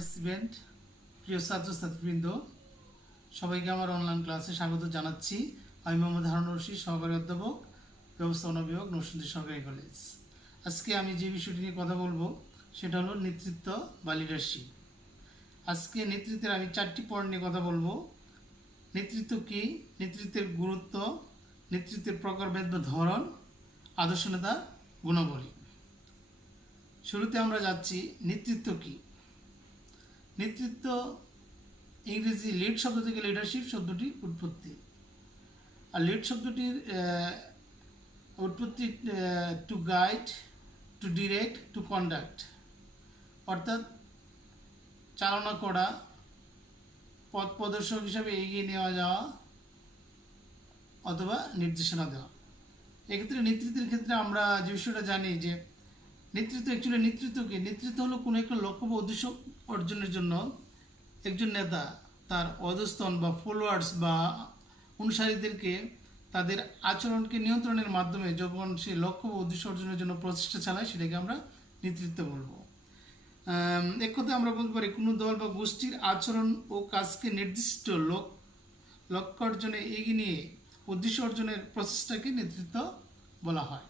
Participant, প্রিয় ছাত্রছাত্রীবৃন্দ, সবাইকে আমার অনলাইন ক্লাসে স্বাগত জানাচ্ছি। আমি মোহাম্মদ হারুন রশিদ, সহকারী অধ্যাপক, ব্যবস্থাপনা বিভাগ, নরসিংদী সরকারি কলেজ। আজকে আমি যে বিষয়টি নিয়ে কথা বলবো সেটা হলো নেতৃত্ব বা লিডারশিপ। আজকে নেতৃত্বের আমি 4টি পয়েন্ট নিয়ে কথা বলবো। নেতৃত্ব কী, নেতৃত্বের গুরুত্ব, নেতৃত্বের প্রকারভেদ বা ধরন, আদর্শ নেতা গুণাবলী। শুরুতে আমরা যাচ্ছি নেতৃত্ব কী। নেতৃত্ব ইংরেজি লিড শব্দ থেকে লিডারশিপ শব্দটির উৎপত্তি। আর লিড শব্দটির উৎপত্তি to guide, to direct, to conduct, অর্থাৎ চালনা করা, পথ প্রদর্শক হিসাবে এগিয়ে নেওয়া যাওয়া অথবা নির্দেশনা দেওয়া। এক্ষেত্রে নেতৃত্বের ক্ষেত্রে আমরা যে বিষয়টা জানি যে নেতৃত্ব অ্যাকচুয়ালি নেতৃত্ব কি, নেতৃত্ব হলো কোনো একটা লক্ষ্য বা উদ্দেশ্য অর্জনের জন্য একজন নেতা তার অধস্তন বা ফলোয়ার্স বা অনুসারীদেরকে তাদের আচরণকে নিয়ন্ত্রণের মাধ্যমে যখন সে লক্ষ্য বা উদ্দেশ্য অর্জনের জন্য প্রচেষ্টা চালায় সেটাকে আমরা নেতৃত্ব বলবো। এক কথায় আমরা বলতে পারি কোনো দল বা গোষ্ঠীর আচরণ ও কাজকে নির্দিষ্ট লক্ষ্য অর্জনে এগিয়ে নিয়ে উদ্দেশ্য অর্জনের প্রচেষ্টাকে নেতৃত্ব বলা হয়।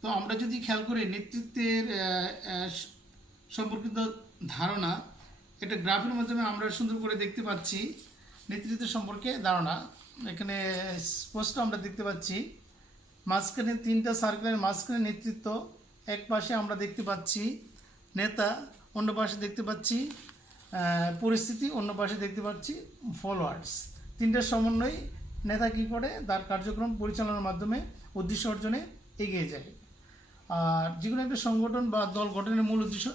তো আমরা যদি খেয়াল করি নেতৃত্বের সম্পর্কিত ধারণা, এটা গ্রাফের মাধ্যমে আমরা সুন্দর করে দেখতে পাচ্ছি। নেতৃত্ব সম্পর্কে ধারণা এখানে স্পষ্ট আমরা দেখতে পাচ্ছি। মাঝখানে 3টা সার্কেলের মাঝখানে নেতৃত্ব, এক পাশে আমরা দেখতে পাচ্ছি নেতা, অন্য পাশে দেখতে পাচ্ছি পরিস্থিতি, অন্য পাশে দেখতে পাচ্ছি ফলোয়ার্স। 3টার সমন্বয়ে নেতা কী করে তার কার্যক্রম পরিচালনার মাধ্যমে উদ্দেশ্য অর্জনে এগিয়ে যায়। আর যে কোনো একটা সংগঠন বা দল গঠনের মূল উদ্দেশ্য,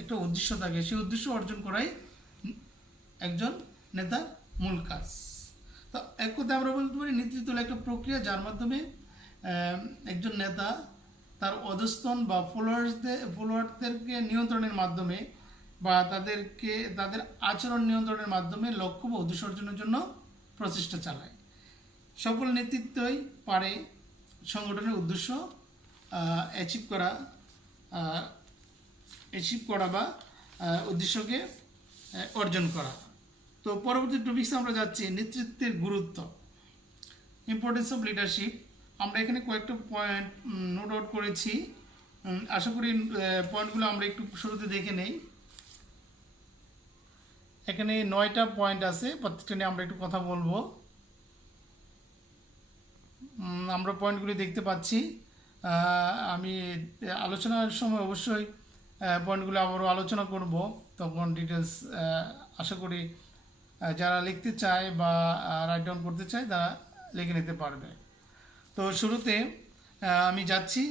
একটা উদ্দেশ্য থাকে, সেই উদ্দেশ্য অর্জন করাই একজন নেতার মূল কাজ। তো এক কথায় আমরা বলতে পারি নেতৃত্ব হলো একটা প্রক্রিয়া যার মাধ্যমে একজন নেতা তার অধস্তন বা ফলোয়ারদেরকে নিয়ন্ত্রণের মাধ্যমে বা তাদের আচরণ নিয়ন্ত্রণের মাধ্যমে লক্ষ্য বা উদ্দেশ্য অর্জনের জন্য প্রচেষ্টা চালায়। সকল নেতৃত্বই পারে সংগঠনের উদ্দেশ্য অ্যাচিভ করা বা উদ্দেশ্যকে অর্জন করা। তো পরবর্তী টপিক্সে আমরা যাচ্ছি নেতৃত্বের গুরুত্ব, ইম্পর্টেন্স অফ লিডারশিপ। আমরা এখানে কয়েকটা পয়েন্ট নোট আউট করেছি, আশা করি পয়েন্টগুলো আমরা একটু শুরুতে দেখে নেই। এখানে 9টা পয়েন্ট আছে, প্রত্যেকটা নিয়ে আমরা একটু কথা বলবো। আমরা পয়েন্টগুলি দেখতে পাচ্ছি। আমি আলোচনার সময় অবশ্যই পয়েন্টগুলো আবারও আলোচনা করব, তখন ডিটেলস আশা করি যারা লিখতে চায় বা রাইট ডাউন করতে চায় তারা লিখে নিতে পারবে। তো শুরুতে আমি যাচ্ছি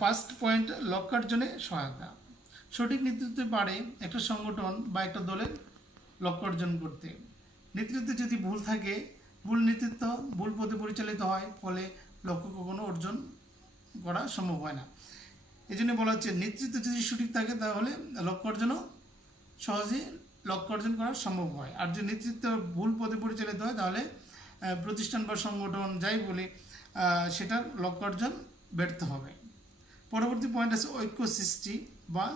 ফার্স্ট পয়েন্ট, লক্ষ্য অর্জনে সহায়তা। সঠিক নেতৃত্ব পারে একটা সংগঠন বা একটা দলের লক্ষ্য অর্জন করতে। নেতৃত্বে যদি ভুল থাকে, ভুল নেতৃত্ব ভুল পথে পরিচালিত হয়, ফলে লক্ষ্য কখনো অর্জন করা সম্ভব হয় না। এই জন্য বলা হচ্ছে নেতৃত্ব যদি সঠিক থাকে তাহলে সহজে লক্ষ্য অর্জন করা সম্ভব হয়। আর যদি নেতৃত্ব ভুল পথে পরিচালিত হয় তাহলে প্রতিষ্ঠান বা সংগঠন যাই বলে সেটার লক্ষ্য অর্জন ব্যর্থ হবে। পরবর্তী পয়েন্ট আছে ঐক্য সৃষ্টি বা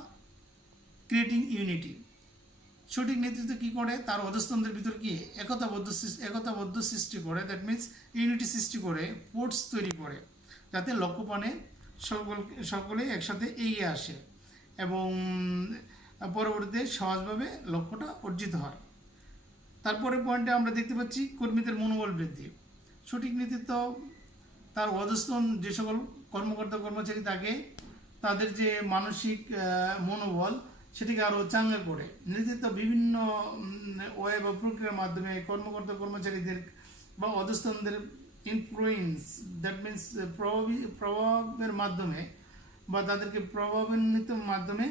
ক্রিয়েটিং ইউনিটি। সঠিক নেতৃত্ব কী করে, তার অধস্তনদের ভিতর কি একতাবদ্ধ সৃষ্টি করে, দ্যাট মিনস ইউনিটি সৃষ্টি করে, ফোর্স তৈরি করে, যাতে লক্ষ্যপানে সকলেই একসাথে এগিয়ে আসে এবং পরবর্তীতে সহজভাবে লক্ষ্যটা অর্জিত হয়। তারপরে পয়েন্টে আমরা দেখতে পাচ্ছি কর্মীদের মনোবল বৃদ্ধি। সঠিক নেতৃত্ব তার অধস্তন যে সকল কর্মচারী থাকে তাদের যে মানসিক মনোবল সেটিকে আরও চাঙ্গা করে। নেতৃত্ব বিভিন্ন ওয়ে বা প্রক্রিয়ার মাধ্যমে কর্মচারীদের বা অধস্তনদের ইনফ্লুয়েন্স, দ্যাট মিনস প্রভাবের মাধ্যমে বা তাদেরকে প্রভাবান্বিত মাধ্যমে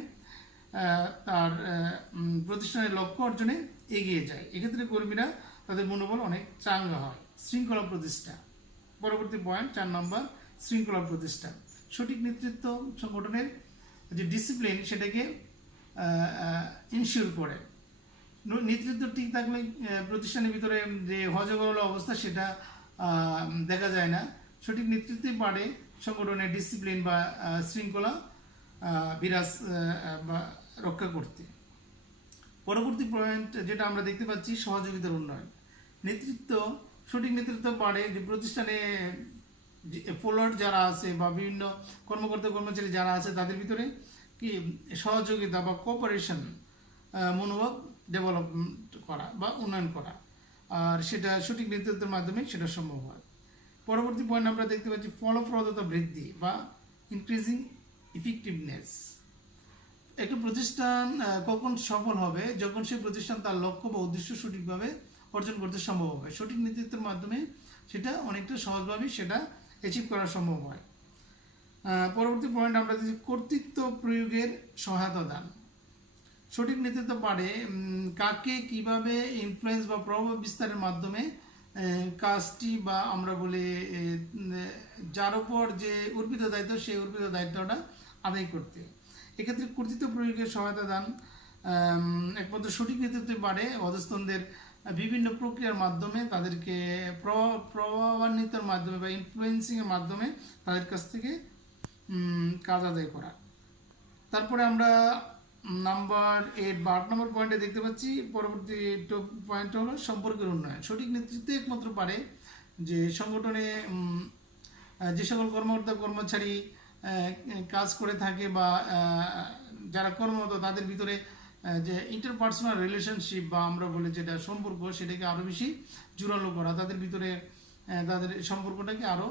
তার প্রতিষ্ঠানের লক্ষ্য অর্জনে এগিয়ে যায়। এক্ষেত্রে কর্মীরা তাদের মনোবল অনেক চাঙ্গা হয়। শৃঙ্খলা প্রতিষ্ঠা, পরবর্তী পয়েন্ট 4 নম্বর, শৃঙ্খলা প্রতিষ্ঠা। সঠিক নেতৃত্ব সংগঠনের যে ডিসিপ্লিন সেটাকে ইনশিওর করে। নেতৃত্ব ঠিক থাকলে প্রতিষ্ঠানের ভিতরে যে হজগরল অবস্থা সেটা দেখা যায় না। সঠিক নেতৃত্বে পারে সংগঠনের ডিসিপ্লিন বা শৃঙ্খলা বিরাজ বা রক্ষা করতে। পরবর্তী পয়েন্ট যেটা আমরা দেখতে পাচ্ছি, সহযোগিতার উন্নয়ন। নেতৃত্ব, সঠিক নেতৃত্ব বাড়ে যে প্রতিষ্ঠানে ফলোয়ার যারা আছে বা বিভিন্ন কর্মকর্তা কর্মচারী যারা আছে তাদের ভিতরে কি সহযোগিতা বা কোঅপারেশন মনোভাব ডেভেলপমেন্ট করা বা উন্নয়ন করা, আর সেটা সঠিক নেতৃত্বের মাধ্যমে সেটা সম্ভব হয়। পরবর্তী পয়েন্ট আমরা দেখতে পাচ্ছি ফলপ্রদতা বৃদ্ধি বা ইনক্রিজিং ইফেক্টিভনেস। একটা প্রতিষ্ঠান কখন সফল হবে, যখন সেই প্রতিষ্ঠান তার লক্ষ্য বা উদ্দেশ্য সঠিকভাবে অর্জন করতে সম্ভব হবে। সঠিক নেতৃত্বের মাধ্যমে সেটা অনেকটা সহজভাবেই সেটা অ্যাচিভ করা সম্ভব হয়। পরবর্তী পয়েন্ট আমরা দেখছি কর্তৃত্ব প্রয়োগের সহায়তা দান। সঠিক নেতৃত্ব পারে কাকে কিভাবে ইনফ্লুয়েন্স বা প্রভাব বিস্তারের মাধ্যমে কাজটি বা আমরা বলি যার উপর যে অর্পিত দায়িত্ব সেই অর্পিত দায়িত্বটা আদায় করতে। এক্ষেত্রে কর্তৃত্ব প্রয়োগের সহায়তা দান একমাত্র সঠিক নেতৃত্বে পারে অধস্তনদের বিভিন্ন প্রক্রিয়ার মাধ্যমে তাদেরকে প্রভাবান্বিতের মাধ্যমে বা ইনফ্লুয়েন্সিংয়ের মাধ্যমে তাদের কাছ থেকে কাজ আদায় করা। তারপরে আমরা নাম্বার 8 বা 8 নম্বর পয়েন্টে দেখতে পাচ্ছি পরবর্তী পয়েন্ট হলো সম্পর্কের উন্নয়ন। সঠিক নেতৃত্বে একমাত্র পারে যে সংগঠনে যে সকল কর্মকর্তা কর্মচারী কাজ করে থাকে বা যারা কর্মরত তাদের ভিতরে যে ইন্টারপার্সোনাল রিলেশনশিপ বা আমরা বলি যেটা সম্পর্ক, সেটাকে আরও বেশি জোরালো করা, তাদের ভিতরে তাদের সম্পর্কটাকে আরও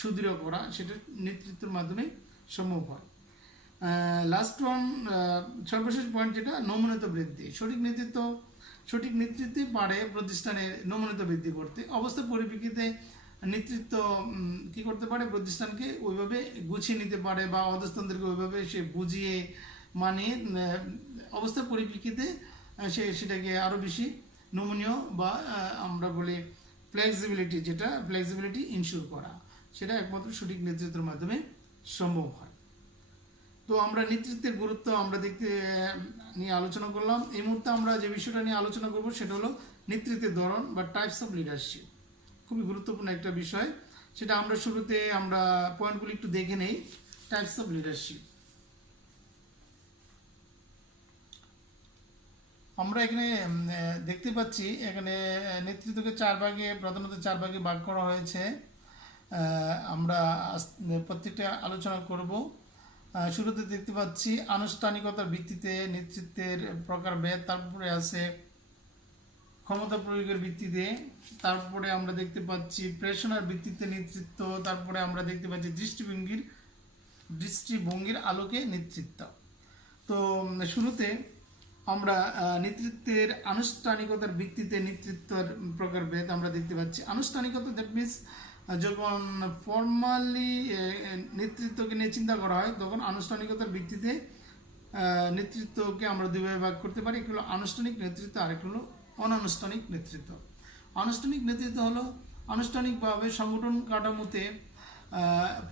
সুদৃঢ় করা, সেটা নেতৃত্বের মাধ্যমে সম্ভব হয়। লাস্ট ওয়ান, সর্বশেষ পয়েন্ট যেটা নমনীয়তা বৃদ্ধি। সঠিক নেতৃত্বে পারে প্রতিষ্ঠানের নমনীয়তা বৃদ্ধি করতে। অবস্থার পরিপ্রেক্ষিতে নেতৃত্ব কি করতে পারে, প্রতিষ্ঠানকে ওইভাবে গুছিয়ে নিতে পারে বা অধস্তনদেরকে ওইভাবে সে বুঝিয়ে মানিয়ে অবস্থার পরিপ্রেক্ষিতে সেটাকে আরও বেশি নমনীয় বা আমরা বলি ফ্লেক্সিবিলিটি ইনশিওর করা, সেটা একমাত্র সঠিক নেতৃত্বের মাধ্যমে সম্ভব হয়। তো আমরা নেতৃত্বের গুরুত্ব আমরা নিয়ে আলোচনা করলাম। এই মুহূর্তে আমরা যে বিষয়টা নিয়ে আলোচনা করব সেটা হলো নেতৃত্বের ধরন বা টাইপস অফ লিডারশিপ। খুবই গুরুত্বপূর্ণ একটা বিষয়, সেটা আমরা শুরুতে আমরা পয়েন্টগুলি একটু দেখে নেই। টাইপস অফ লিডারশিপ আমরা এখানে দেখতে পাচ্ছি, এখানে নেতৃত্বকে প্রধানত চার ভাগে ভাগ করা হয়েছে। আমরা প্রত্যেকটা আলোচনা করব। শুরুতে দেখতে পাচ্ছি আনুষ্ঠানিকতার ভিত্তিতে নেতৃত্বের প্রকারভেদ, তারপরে আছে ক্ষমতা প্রয়োগের ভিত্তিতে, তারপরে আমরা দেখতে পাচ্ছি প্রেষণার ভিত্তিতে নেতৃত্ব, তারপরে আমরা দেখতে পাচ্ছি দৃষ্টিভঙ্গির আলোকে নেতৃত্ব। তো শুরুতে আমরা নেতৃত্বের আনুষ্ঠানিকতার ভিত্তিতে নেতৃত্বের প্রকারভেদ আমরা দেখতে পাচ্ছি। আনুষ্ঠানিকতা, দ্যাট মিনস যখন ফর্মালি নেতৃত্বকে নিয়ে চিন্তা করা হয় তখন আনুষ্ঠানিকতার ভিত্তিতে নেতৃত্বকে আমরা দুইভাবে ভাগ করতে পারি। একটি হলো আনুষ্ঠানিক নেতৃত্ব, আরেকটি হলো অনানুষ্ঠানিক নেতৃত্ব। আনুষ্ঠানিক নেতৃত্ব হলো আনুষ্ঠানিকভাবে সংগঠন কাঠামোতে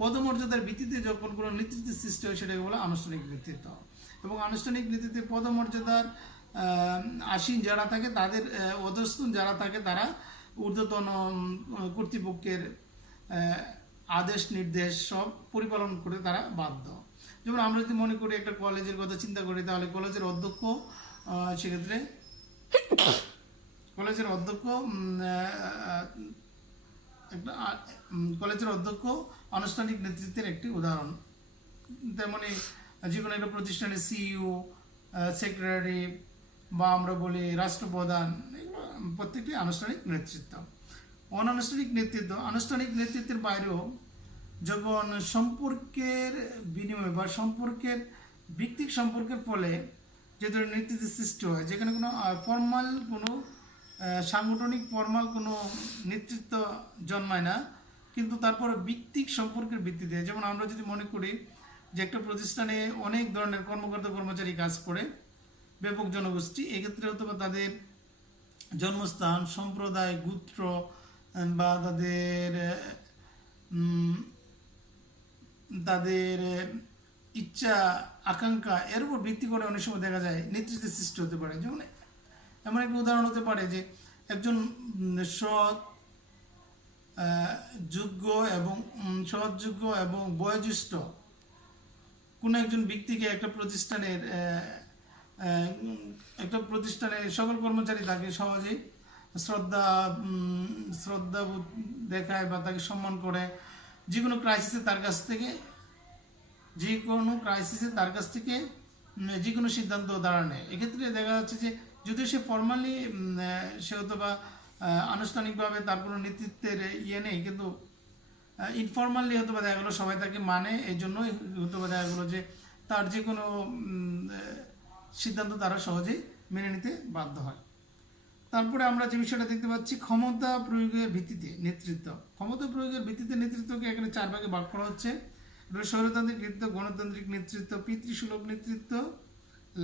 পদমর্যাদার ভিত্তিতে যখন কোনো নেতৃত্বের সৃষ্টি হয় সেটাকে বলে আনুষ্ঠানিক নেতৃত্ব। এবং আনুষ্ঠানিক নেতৃত্বে পদমর্যাদার আসীন যারা থাকে তাদের অধস্তন যারা থাকে তারা ঊর্ধ্বতন কর্তৃপক্ষের আদেশ নির্দেশ সব পরিপালন করে তারা বাধ্য। যেমন আমরা যদি মনে করি একটা কলেজের কথা চিন্তা করি, তাহলে কলেজের অধ্যক্ষ সেক্ষেত্রে কলেজের অধ্যক্ষ আনুষ্ঠানিক নেতৃত্বের একটি উদাহরণ। তেমনি যে কোনো একটা প্রতিষ্ঠানের সিইও, সেক্রেটারি বা আমরা বলি রাষ্ট্রপ্রধান, এগুলো প্রত্যেকটি আনুষ্ঠানিক নেতৃত্ব। আনুষ্ঠানিক নেতৃত্বের বাইরেও যখন সম্পর্কের বিনিময় বা ভিত্তিক সম্পর্কের ফলে যে ধরনের নেতৃত্বের সৃষ্টি হয়, যেখানে কোনো সাংগঠনিক কোনো নেতৃত্ব জন্মায় না, কিন্তু তারপর ভিত্তিক সম্পর্কের ভিত্তিতে, যেমন আমরা যদি মনে করি যে একটা প্রতিষ্ঠানে অনেক ধরনের কর্মকর্তা কর্মচারী কাজ করে, ব্যাপক জনগোষ্ঠী, এক্ষেত্রে হয়তো বা তাদের জন্মস্থান, সম্প্রদায়, গোত্র বা তাদের ইচ্ছা আকাঙ্ক্ষা এর উপর ভিত্তি করে অনেক সময় দেখা যায় নেতৃত্বের সৃষ্টি হতে পারে। যেমন এমন একটা উদাহরণ হতে পারে যে একজন সৎ, যোগ্য এবং বয়োজ্যেষ্ঠ কোনো একজন ব্যক্তিকে একটা প্রতিষ্ঠানের একটা প্রতিষ্ঠানে সকল কর্মচারী তাকে সহজেই শ্রদ্ধাবোধ দেখায় বা তাকে সম্মান করে। যে কোনো ক্রাইসিসে তার কাছ থেকে যে কোনো সিদ্ধান্ত তারা নেয়। এক্ষেত্রে দেখা যাচ্ছে যে যদিও সে ফর্মালি সে হয়তো বা আনুষ্ঠানিকভাবে তার কোনো নেতৃত্বের নেই, কিন্তু ইনফর্মালি হয়তো বা দেখা গেলো সবাই তাকে মানে, এই জন্যই হয়তো বা দেখা গেলো যে তার যে কোনো সিদ্ধান্ত তারা সহজেই মেনে নিতে বাধ্য হয়। তারপরে আমরা যে বিষয়টা দেখতে পাচ্ছি, ক্ষমতা প্রয়োগের ভিত্তিতে নেতৃত্ব। ক্ষমতা প্রয়োগের ভিত্তিতে নেতৃত্বকে এখানে 4 ভাগে ভাগ করা হচ্ছে। স্বৈরতান্ত্রিক নেতৃত্ব, গণতান্ত্রিক নেতৃত্ব, পিতৃসুলভ নেতৃত্ব,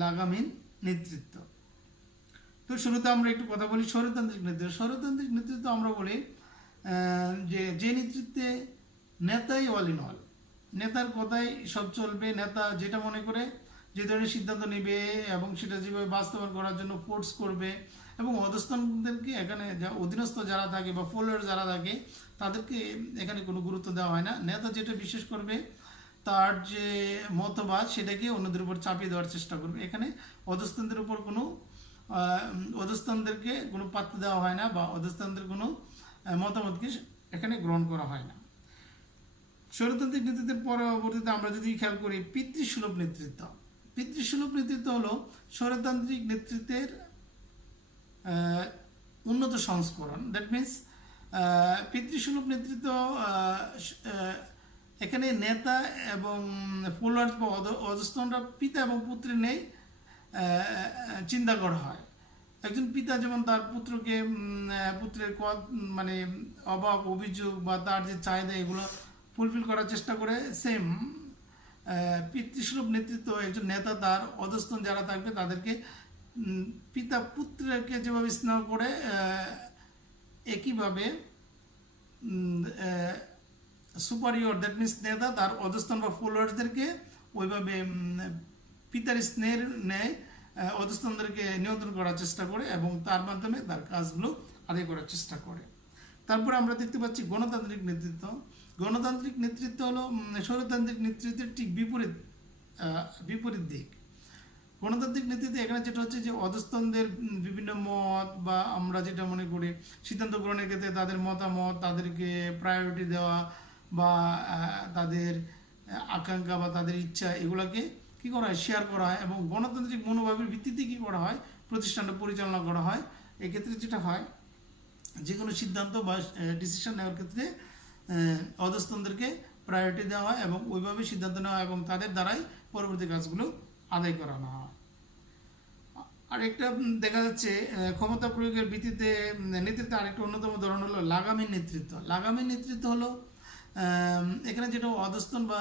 লাগামহীন নেতৃত্ব। তো শুরুতে আমরা একটু কথা বলি স্বৈরতান্ত্রিক নেতৃত্ব। স্বৈরতান্ত্রিক নেতৃত্ব আমরা বলি যে নেতৃত্বে নেতাই অল ইন অল, নেতার কথাই সব চলবে, নেতা যেটা মনে করে যে ধরনের সিদ্ধান্ত নেবে এবং সেটা যেভাবে বাস্তবায়ন করার জন্য ফোর্স করবে, এবং অধস্তনদেরকে এখানে অধীনস্থ যারা থাকে বা ফলোয়ার যারা থাকে তাদেরকে এখানে কোনো গুরুত্ব দেওয়া হয় না। নেতা যেটা বিশ্বাস করবে, তার যে মতবাদ সেটাকে অন্যদের উপর চাপিয়ে দেওয়ার চেষ্টা করবে। এখানে অধস্তনদের উপর কোনো অধস্তনদেরকে কোনো পাত্র দেওয়া হয় না বা অধস্তনদের কোনো মতামতকে এখানে গ্রহণ করা হয় না। স্বৈরতান্ত্রিক নেতৃত্বের পরবর্তীতে আমরা যদি খেয়াল করি পিতৃসুলভ নেতৃত্ব। পিতৃসুলভ নেতৃত্ব হলো স্বৈরতান্ত্রিক নেতৃত্বের উন্নত সংস্করণ। দ্যাট মিন্স পিতৃসুলভ নেতৃত্ব এখানে নেতা এবং ফলোয়ার্স বা অধস্তনরা পিতা এবং পুত্রের নেই চিন্তা করা হয়। একজন পিতা যেমন তার পুত্রের মানে অভাব, অভিযোগ বা তার যে চাহিদা এগুলো ফুলফিল করার চেষ্টা করে, সেম পিতৃসুলভ নেতৃত্ব একজন নেতা তার অধস্তন যারা থাকবে তাদেরকে পিতা পুত্রকে যেভাবে স্নেহ করে একইভাবে সুপারিয়র, দ্যাট মিনস নেতা তার অধস্তন বা ফলোয়ার্সদেরকে ওইভাবে পিতার স্নেহের ন্যায় অধস্তনদেরকে নিয়ন্ত্রণ করার চেষ্টা করে এবং তার মাধ্যমে তার কাজগুলো আদায় করার চেষ্টা করে। তারপরে আমরা দেখতে পাচ্ছি গণতান্ত্রিক নেতৃত্ব। গণতান্ত্রিক নেতৃত্ব হলো স্বৈরতান্ত্রিক নেতৃত্বের ঠিক বিপরীত দিক। গণতান্ত্রিক নেতৃত্বে এখানে যেটা হচ্ছে যে অধস্তনদের বিভিন্ন মত বা আমরা যেটা মনে করি সিদ্ধান্ত গ্রহণের ক্ষেত্রে তাদের মতামত, তাদেরকে প্রায়োরিটি দেওয়া বা তাদের আকাঙ্ক্ষা বা তাদের ইচ্ছা এগুলোকে কী করা হয়, শেয়ার করা হয় এবং গণতান্ত্রিক মনোভাবের ভিত্তিতে কী করা হয়, প্রতিষ্ঠানটা পরিচালনা করা হয়। এক্ষেত্রে যেটা হয় যে কোনো সিদ্ধান্ত বা ডিসিশন নেওয়ার ক্ষেত্রে অধস্তনদেরকে প্রায়োরিটি দেওয়া হয় এবং ওইভাবে সিদ্ধান্ত নেওয়া এবং তাদের দ্বারাই পরবর্তী কাজগুলো আদায় করানো হয়। আর একটা দেখা যাচ্ছে ক্ষমতা প্রয়োগের ভিত্তিতে নেতৃত্বে আরেকটা অন্যতম ধরন হলো লাগামহীন নেতৃত্ব। লাগামহীন নেতৃত্ব হলো এখানে যেটা অধস্তন বা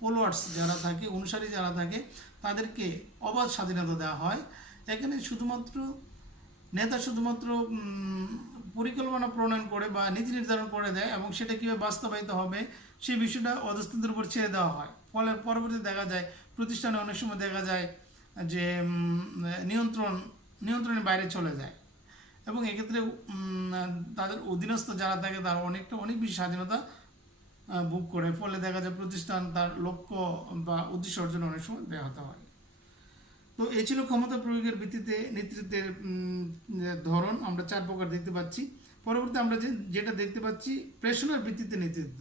ফলোয়ার্স যারা থাকে, অনুসারী যারা থাকে তাদেরকে অবাধ স্বাধীনতা দেওয়া হয়। এখানে নেতা শুধুমাত্র পরিকল্পনা প্রণয়ন করে বা নীতি নির্ধারণ করে দেয় এবং সেটা কীভাবে বাস্তবায়িত হবে সেই বিষয়টা অধস্তনদের উপর ছেড়ে দেওয়া হয়। ফলে পরবর্তীতে দেখা যায় প্রতিষ্ঠানে অনেক সময় দেখা যায় যে নিয়ন্ত্রণের বাইরে চলে যায় এবং এক্ষেত্রে তাদের অধীনস্থ যারা থাকে তারা অনেক বেশি স্বাধীনতা ভোগ করে। ফলে দেখা যায় প্রতিষ্ঠান তার লক্ষ্য বা উদ্দেশ্য অর্জনে অনেক সময় ব্যাহত হয়। তো এই ছিল ক্ষমতা প্রয়োগের ভিত্তিতে নেতৃত্বের ধরন। আমরা 4 প্রকার দেখতে পাচ্ছি। পরবর্তী আমরা যেটা দেখতে পাচ্ছি প্রেষণের ভিত্তিতে নেতৃত্ব।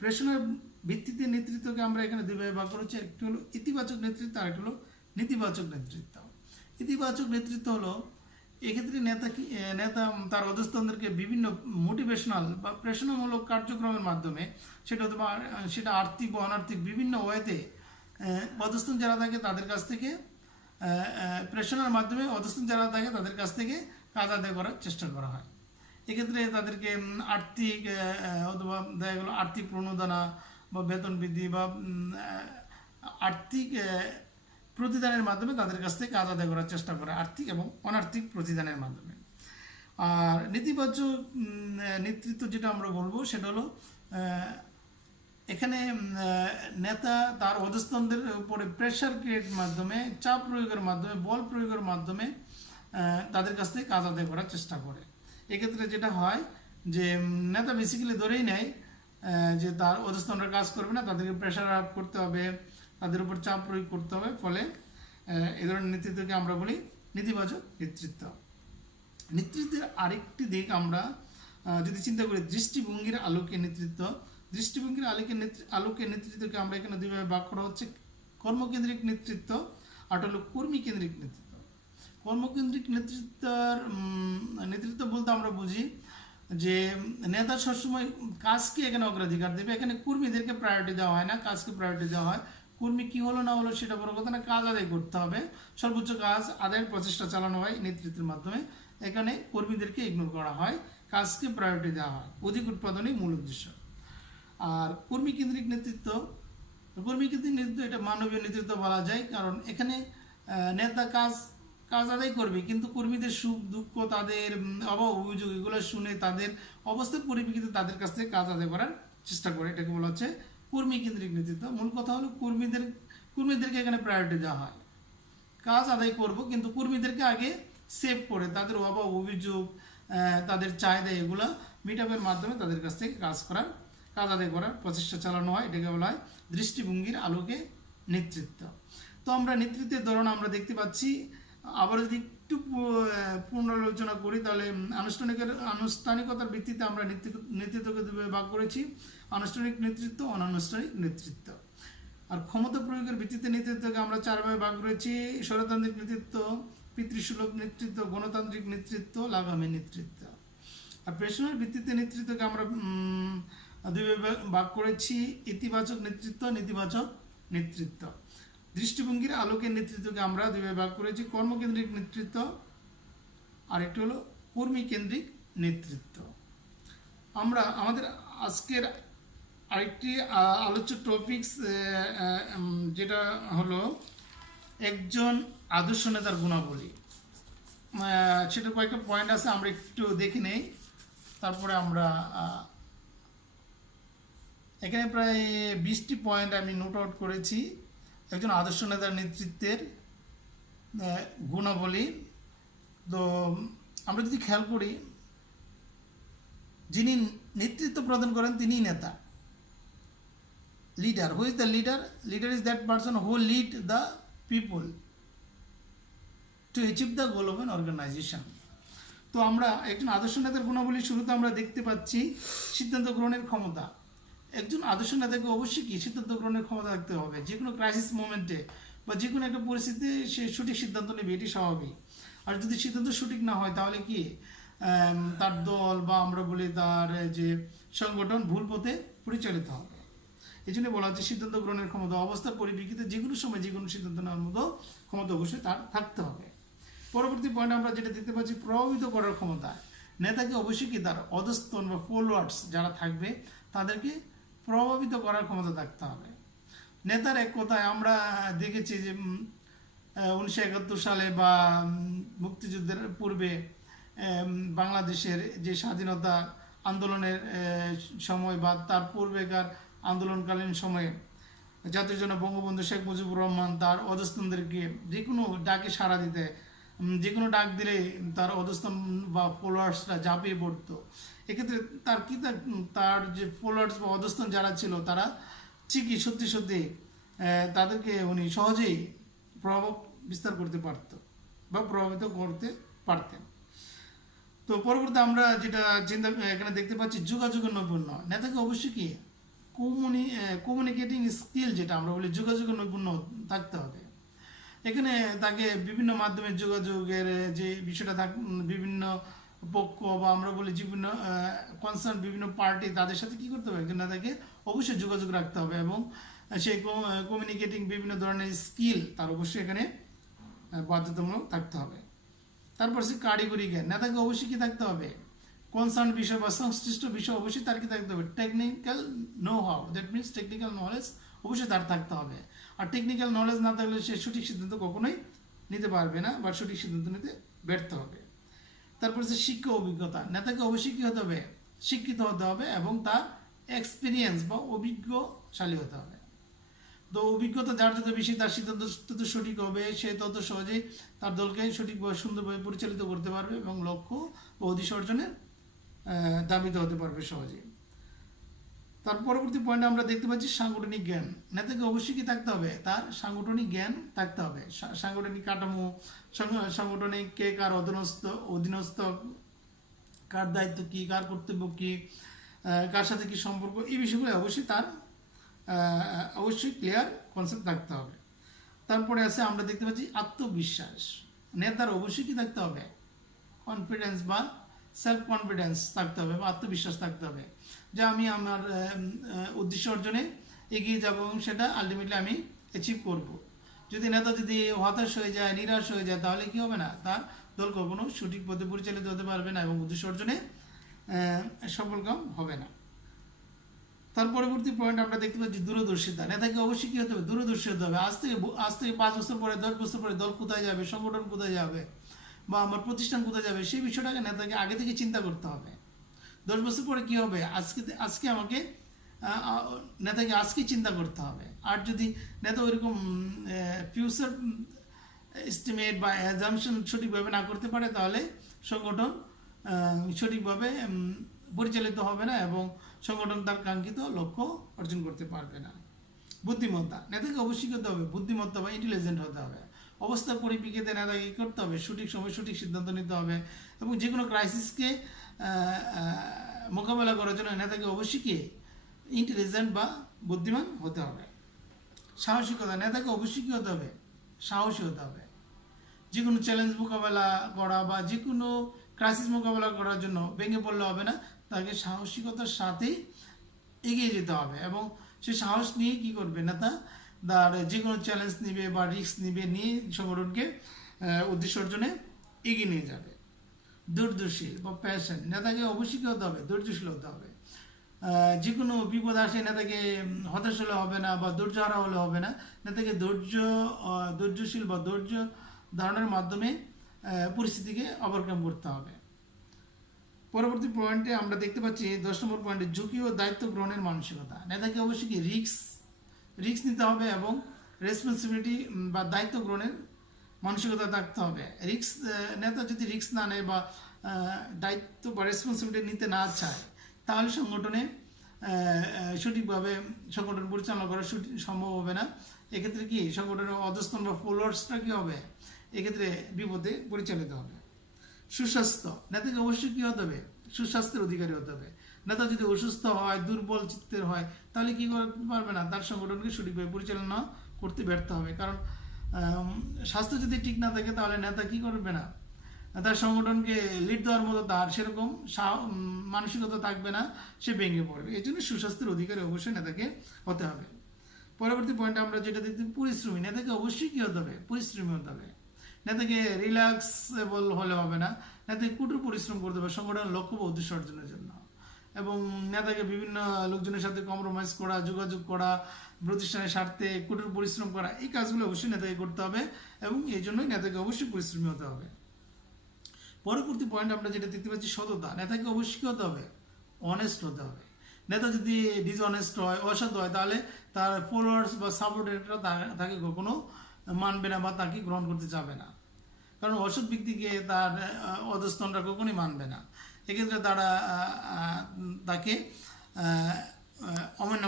প্রেষণের ভিত্তিতে নেতৃত্বকে আমরা এখানে 2 ভাগে ভাগ করেছি। একটি হলো ইতিবাচক নেতৃত্ব আর একটি হলো নেতিবাচক নেতৃত্ব। ইতিবাচক নেতৃত্ব হলো এক্ষেত্রে নেতা তার অধস্তনদেরকে বিভিন্ন মোটিভেশনাল বা প্রেরণামূলক কার্যক্রমের মাধ্যমে সেটা আর্থিক বা অনার্থিক বিভিন্ন ওয়েতে অধস্তন যারা থাকে তাদের কাছ থেকে প্রেরণার মাধ্যমে অধস্তন যারা থাকে তাদের কাছ থেকে কাজ আদায় করার চেষ্টা করা হয়। এক্ষেত্রে তাদেরকে আর্থিক অথবা দেখা গেলো আর্থিক প্রণোদনা বা বেতন বৃদ্ধি বা আর্থিক প্রতিদানের মাধ্যমে তাদের কাছ থেকে কাজ আদায় করার চেষ্টা করে, আর্থিক এবং অনার্থিক প্রতিদানের মাধ্যমে। আর নেতিবাচক নেতৃত্ব যেটা আমরা বলবো সেটা হলো এখানে নেতা তার অধস্তনদের উপরে প্রেশার ক্রিয়েটের মাধ্যমে, চাপ প্রয়োগের মাধ্যমে, বল প্রয়োগের মাধ্যমে তাদের কাছ থেকে কাজ আদায় করার চেষ্টা করে। এক্ষেত্রে যেটা হয় যে নেতা বেসিক্যালি ধরেই নেয় যে তার অধস্তনরা কাজ করবে না, তাদেরকে প্রেশার আপ করতে হবে, তাদের উপর চাপ প্রয়োগ করতে হবে। ফলে এ ধরনের নেতৃত্বকে আমরা বলি নেতিবাচক নেতৃত্ব। নেতৃত্বের আরেকটি দিক আমরা যদি চিন্তা করি দৃষ্টিভঙ্গির আলোকে নেতৃত্ব, দৃষ্টিভঙ্গির আলোকে নেতৃত্বকে আমরা এখানে দুইভাবে ভাগ করা হচ্ছে, কর্মকেন্দ্রিক নেতৃত্ব আর হলো কর্মী কেন্দ্রিক নেতৃত্ব। কর্মকেন্দ্রিক নেতৃত্ব বলতে আমরা বুঝি যে নেতা সবসময় কাজকে এখানে অগ্রাধিকার দেবে, এখানে কর্মীদেরকে প্রায়োরিটি দেওয়া হয় না, কাজকে প্রায়োরিটি দেওয়া হয়। কর্মী কী হলো না হলো সেটা বড় কথা না, কাজ আদায় করতে হবে, সর্বোচ্চ কাজ আদায়ের প্রচেষ্টা চালানো হয় নেতৃত্বের মাধ্যমে। এখানে কর্মীদেরকে ইগনোর করা হয়, কাজকে প্রায়োরিটি দেওয়া হয়, অধিক উৎপাদনই মূল উদ্দেশ্য। আর কর্মী কেন্দ্রিক নেতৃত্ব এটা মানবীয় নেতৃত্ব বলা যায়, কারণ এখানে নেতা কাজ আদায় করবে, কিন্তু কর্মীদের সুখ দুঃখ, তাদের অভাব অভিযোগ এগুলো শুনে তাদের অবস্থার পরিপ্রেক্ষিতে তাদের কাছ থেকে কাজ আদায় করার চেষ্টা করে, এটাকে বলা হচ্ছে কর্মী কেন্দ্রিক নেতৃত্ব। মূল কথা হলো কর্মীদেরকে এখানে প্রায়োরিটি দেওয়া হয়, কাজ আদায় করব কিন্তু কর্মীদেরকে আগে সেভ করে তাদের অভাব অভিযোগ, তাদের চাহিদা এগুলো মিট আপের মাধ্যমে তাদের কাছ থেকে কাজ আদায় করার প্রচেষ্টা চালানো হয়, এটাকে বলা হয় দৃষ্টিভঙ্গির আলোকে নেতৃত্ব। তো আমরা নেতৃত্বের ধরন আমরা দেখতে পাচ্ছি। আবার যদি একটু পুনরালোচনা করি তাহলে আনুষ্ঠানিকতার ভিত্তিতে আমরা নেতৃত্বকে দুভাবে ভাগ করেছি, আনুষ্ঠানিক নেতৃত্ব, অনানুষ্ঠানিক নেতৃত্ব। আর ক্ষমতা প্রয়োগের ভিত্তিতে নেতৃত্বকে আমরা চারভাবে ভাগ করেছি, স্বৈরতান্ত্রিক নেতৃত্ব, পিতৃসুলভ নেতৃত্ব, গণতান্ত্রিক নেতৃত্ব, লাগামী নেতৃত্ব। আর প্রেষণের ভিত্তিতে নেতৃত্বকে আমরা দুইভাবে ভাগ করেছি, ইতিবাচক নেতৃত্ব, নেতিবাচক নেতৃত্ব। দৃষ্টিভঙ্গির আলোকে নেতৃত্বকে আমরা দুইভাবে ভাগ করেছি, কর্মকেন্দ্রিক নেতৃত্ব আর একটি হলো কর্মী কেন্দ্রিক নেতৃত্ব। আমরা আমাদের আজকের আরেকটি আলোচ্য টপিকস যেটা হলো একজন আদর্শ নেতার গুণাবলী, সেটা কয়েকটা পয়েন্ট আছে, আমরা একটু দেখে নেই, তারপরে আমরা এখানে প্রায় 20টি পয়েন্ট আমি নোট আউট করেছি একজন আদর্শ নেতার নেতৃত্বের গুণাবলী। তো আমরা যদি খেয়াল করি, যিনি নেতৃত্ব প্রদান করেন তিনিই নেতা। Leader, who is the leader? Leader is that person who lead the people to achieve the goal of an organization. তো আমরা একজন আদর্শ নেতার গুণাবলী শুরুতে আমরা দেখতে পাচ্ছি সিদ্ধান্ত গ্রহণের ক্ষমতা। একজন আদর্শ নেতাকে অবশ্যই কি সিদ্ধান্ত গ্রহণের ক্ষমতা রাখতে হবে, যে কোনো ক্রাইসিস মোমেন্টে বা যে কোনো একটা পরিস্থিতিতে সে সঠিক সিদ্ধান্ত নেবে, এটি স্বাভাবিক। আর যদি সিদ্ধান্ত সঠিক না হয় তাহলে কি তার দল বা আমরা বলি তার যে সংগঠন ভুল পথে পরিচালিত হবে। এই জন্য বলা হচ্ছে সিদ্ধান্ত গ্রহণের ক্ষমতা, অবস্থার পরিপ্রেক্ষিতে যে কোনো সময় যে কোনো সিদ্ধান্ত নেওয়ার মতো ক্ষমতা অবশ্যই তার থাকতে হবে। পরবর্তী পয়েন্ট আমরা যেটা দেখতে পাচ্ছি, প্রভাবিত করার ক্ষমতা। নেতাকে অবশ্যই কি তার অধস্তন বা ফলোয়ার্স যারা থাকবে তাদেরকে প্রভাবিত করার ক্ষমতা থাকতে হবে। নেতার এক কথায় আমরা দেখেছি যে 1971 সালে বা মুক্তিযুদ্ধের পূর্বে বাংলাদেশের যে স্বাধীনতা আন্দোলনের সময় বা তার পূর্বেকার আন্দোলনকালীন সময়ে জাতির জন্য বঙ্গবন্ধু শেখ মুজিবুর রহমান তার অধস্তনদেরকে যে কোনো ডাকে সাড়া দিতে, যে কোনো ডাক দিলে তার অধস্তন বা ফলোয়ার্সরা ঝাঁপিয়ে পড়তো। এক্ষেত্রে তার যে ফলোয়ার্স বা অধস্তন যারা ছিল তারা ঠিকই সত্যি তাদেরকে উনি সহজেই প্রভাব বিস্তার করতে পারত বা প্রভাবিত করতে পারতেন। তো পরবর্তী আমরা যেটা চিন্তা এখানে দেখতে পাচ্ছি, যোগাযোগের নৈপুণ্য। নেতাকে অবশ্যই কি কমিউনিকেটিং স্কিল যেটা আমরা বলি, যোগাযোগের নৈপুণ্য থাকতে হবে। এখানে তাকে বিভিন্ন মাধ্যমে যোগাযোগের যে বিষয়টা বিভিন্ন পক্ষ বা আমরা বলি বিভিন্ন কনসার্ন বিভিন্ন পার্টি তাদের সাথে কী করতে হবে, একজন নেতাকে অবশ্যই যোগাযোগ রাখতে হবে এবং সেই কমিউনিকেটিং বিভিন্ন ধরনের স্কিল তার অবশ্যই এখানে বাধ্যতামূলক থাকতে হবে। তারপর সে কারিগরি জ্ঞান, নেতাকে অবশ্যই কি থাকতে হবে, কনসার্ন বিষয় বা সংশ্লিষ্ট বিষয় অবশ্যই তার কি থাকতে হবে, technical know how, that means technical knowledge অবশ্যই তার থাকতে হবে। আর টেকনিক্যাল নলেজ না থাকলে সে সঠিক সিদ্ধান্ত কখনোই নিতে পারবে না বা সঠিক সিদ্ধান্ত নিতে ব্যর্থ হবে। তারপর সে শিক্ষা অভিজ্ঞতা, নেতাকে অবশ্যই কী হতে হবে, শিক্ষিত হতে হবে এবং তার এক্সপিরিয়েন্স বা অভিজ্ঞশালী হতে হবে। তো অভিজ্ঞতা যার যত বেশি তার সিদ্ধান্ত তত সঠিক হবে, সে তত সহজেই তার দলকে সঠিকভাবে সুন্দরভাবে পরিচালিত করতে পারবে এবং লক্ষ্য ও উদ্দেশ্য অর্জনের দাবিত হতে পারবে সহজে। তার পরবর্তী পয়েন্টে আমরা দেখতে পাচ্ছি সাংগঠনিক জ্ঞান। নেতাকে অবশ্যই কি থাকতে হবে, তার সাংগঠনিক জ্ঞান থাকতে হবে। সাংগঠনিক কাঠামো, সাংগঠনিক কে কার অধীনস্থ, কার দায়িত্ব কি, কার কর্তব্য কি, কার সাথে কি সম্পর্ক, এই বিষয়গুলো অবশ্যই তার অবশ্যই ক্লিয়ার কনসেপ্ট থাকতে হবে। তারপরে আছে আমরা দেখতে পাচ্ছি আত্মবিশ্বাস। নেতার অবশ্যই কি থাকতে হবে, কনফিডেন্স বা সেলফ কনফিডেন্স থাকতে হবে বা আত্মবিশ্বাস থাকতে হবে যে আমি আমার উদ্দেশ্য অর্জনে এগিয়ে যাব এবং সেটা আলটিমেটলি আমি অ্যাচিভ করব। যদি নেতা যদি হতাশ হয়ে যায়, নিরাশ হয়ে যায়, তাহলে কি হবে না, তার দল কখনো সঠিক পথে পরিচালিত হতে পারবে না এবং উদ্দেশ্য অর্জনে সফলকাম হবে না। তার পরবর্তী পয়েন্ট আমরা দেখতে পাচ্ছি দূরদর্শিতা। নেতাকে অবশ্যই কি হতে হবে, দূরদর্শী হতে হবে। আজ থেকে 5 বছর পরে, 10 বছর পরে দল কোথায় যাবে, সংগঠন কোথায় যাবে বা আমার প্রতিষ্ঠান কোথায় যাবে, সেই বিষয়টাকে নেতাকে আগে থেকে চিন্তা করতে হবে। 10 বছর পরে কি হবে, আজকে আমাকে নেতাকে আজকে চিন্তা করতে হবে। আর যদি নেতা ওইরকম ফিউচার এস্টিমেট বা অ্যাজাম্পশন সঠিকভাবে না করতে পারে, তাহলে সংগঠন সঠিকভাবে পরিচালিত হবে না এবং সংগঠন তার কাঙ্ক্ষিত লক্ষ্য অর্জন করতে পারবে না। বুদ্ধিমত্তা। নেতাকে অবশ্যই করতে হবে বুদ্ধিমত্তা বা ইন্টেলিজেন্ট হতে হবে। অবস্থার পরিপ্রেক্ষিতে নেতাকে কী করতে হবে, সঠিক সময় সঠিক সিদ্ধান্ত নিতে হবে এবং যে কোনো ক্রাইসিসকে মোকাবেলা করার জন্য নেতাকে অবশ্যই কি ইন্টেলিজেন্ট বা বুদ্ধিমান হতে হবে। সাহসিকতা। নেতাকে অবশ্যই কী হতে হবে, সাহসী হতে হবে। যে কোনো চ্যালেঞ্জ মোকাবেলা করা বা যে কোনো ক্রাইসিস মোকাবেলা করার জন্য ভেঙে পড়লে হবে না, তাকে সাহসিকতার সাথেই এগিয়ে যেতে হবে এবং সে সাহস নিয়ে কী করবে, নেতা তার যে কোনো চ্যালেঞ্জ নিবে বা রিস্ক নিবে, নিয়ে সংগঠনকে উদ্দেশ্য অর্জনে এগিয়ে নিয়ে যাবে। ধৈর্যশীল বা প্যাশন। নেতাকে অবশ্যই কী হতে হবে, ধৈর্যশীল হতে হবে। যে কোনো বিপদ আসে নেতাকে হতাশ হলে হবে না বা ধৈর্য হারা হলে হবে না, নেতাকে ধৈর্যশীল বা ধৈর্য ধারণের মাধ্যমে পরিস্থিতিকে ওভারকাম করতে হবে। পরবর্তী পয়েন্টে আমরা দেখতে পাচ্ছি 10 নম্বর পয়েন্টে ঝুঁকি ও দায়িত্ব গ্রহণের মানসিকতা। নেতাকে অবশ্যই কি রিস্ক নিতে হবে এবং রেসপন্সিবিলিটি বা দায়িত্ব গ্রহণের মানসিকতা থাকতে হবে। নেতা যদি রিস্ক না নেয় বা দায়িত্ব বা রেসপন্সিবিলিটি নিতে না চায়, তাহলে সংগঠনে সঠিকভাবে সংগঠন পরিচালনা করা সম্ভব হবে না। এক্ষেত্রে কি সংগঠনের অধস্তন বা ফলোয়ার্সটা কী হবে, এক্ষেত্রে বিপদে পরিচালিত হবে। সুস্বাস্থ্য। নেতাকে অবশ্যই কী হতে হবে, সুস্বাস্থ্যের অধিকারী হতে হবে। নেতা যদি অসুস্থ হয়, দুর্বল চিত্তের হয়, তাহলে কী করতে পারবে না, তার সংগঠনকে সঠিকভাবে পরিচালনা করতে ব্যর্থ হবে। কারণ স্বাস্থ্য যদি ঠিক না থাকে, তাহলে নেতা কী করবে না, তার সংগঠনকে লিড দেওয়ার মতো তার সেরকম মানসিকতা থাকবে না, সে ভেঙে পড়বে। এই জন্য সুস্বাস্থ্যের অধিকারী অবশ্যই নেতাকে হতে হবে। পরবর্তী পয়েন্টে আমরা যেটা দেখতে, পরিশ্রমী। নেতাকে অবশ্যই কী হতে হবে, পরিশ্রমী হতে হবে। নেতাকে রিল্যাক্সেবল হলে হবে না, নেতাকে কঠোর পরিশ্রম করতে হবে সংগঠনের লক্ষ্য বা উদ্দেশ্য অর্জনের জন্য। এবং নেতাকে বিভিন্ন লোকজনের সাথে কম্প্রোমাইজ করা, যোগাযোগ করা, প্রতিষ্ঠানের স্বার্থে কঠোর পরিশ্রম করা, এই কাজগুলো অবশ্যই নেতাকে করতে হবে এবং এই জন্যই নেতাকে অবশ্যই পরিশ্রমী হতে হবে। পরবর্তী পয়েন্ট আমরা যেটা দেখতে পাচ্ছি সততা। নেতাকে অবশ্যই হতে হবে অনেস্ট হতে হবে। নেতা যদি ডিসঅনেস্ট হয়, অসৎ হয়, তাহলে তার ফলোয়ার্স বা সাপোর্টাররা তাকে কখনো মানবে না বা তাকে গ্রহণ করতে যাবে না। কারণ অসৎ ব্যক্তিকে তার অধস্তনরা কখনোই মানবে না। এক্ষেত্রে তারা তাকে অমান্য